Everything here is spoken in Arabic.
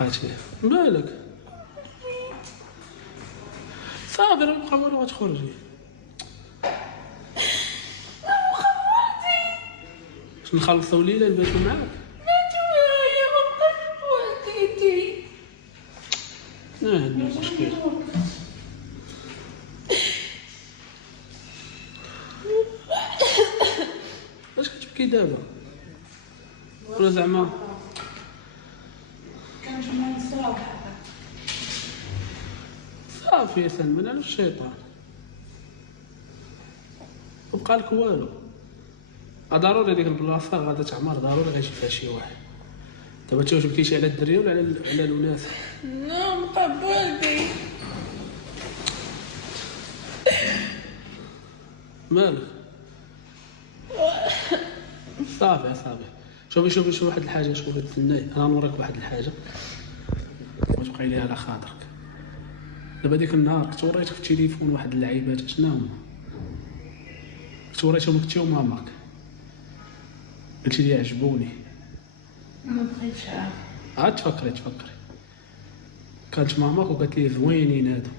بقاتي مالك؟ صافي راه مبقى والو غتخرجي. باش نخلصو ليلة نباتو معاك. يا ما بقاش بوحديتي. عندنا مشكل. علاش كتبكي دابا؟ ولا زعما كنجمع نصراحة. صافي يا سلمان على الشيطان، مبقى لك والو. ضروري ديك البلاصه غادا تعمر، ضروري غيجي فيها شي واحد. دابا انت واش بكيتي على الدريه ولا على الوناس؟ لا نبقى بوحدي. مالك؟ صافي شوفي واحد الحاجه، شوفي تسناي انا نوريك واحد الحاجه وتبقاي ليها على خاطرك. دابا ديك النهار كنت وريتك في التليفون واحد اللعيبات، شنو هما؟ كنت وريتهم لك وماماك، ماماك، قلتي لي عجبوني. ما بغيتش عارف. عاد تفكري كانت ماماك وقالت لي زوينين هادو.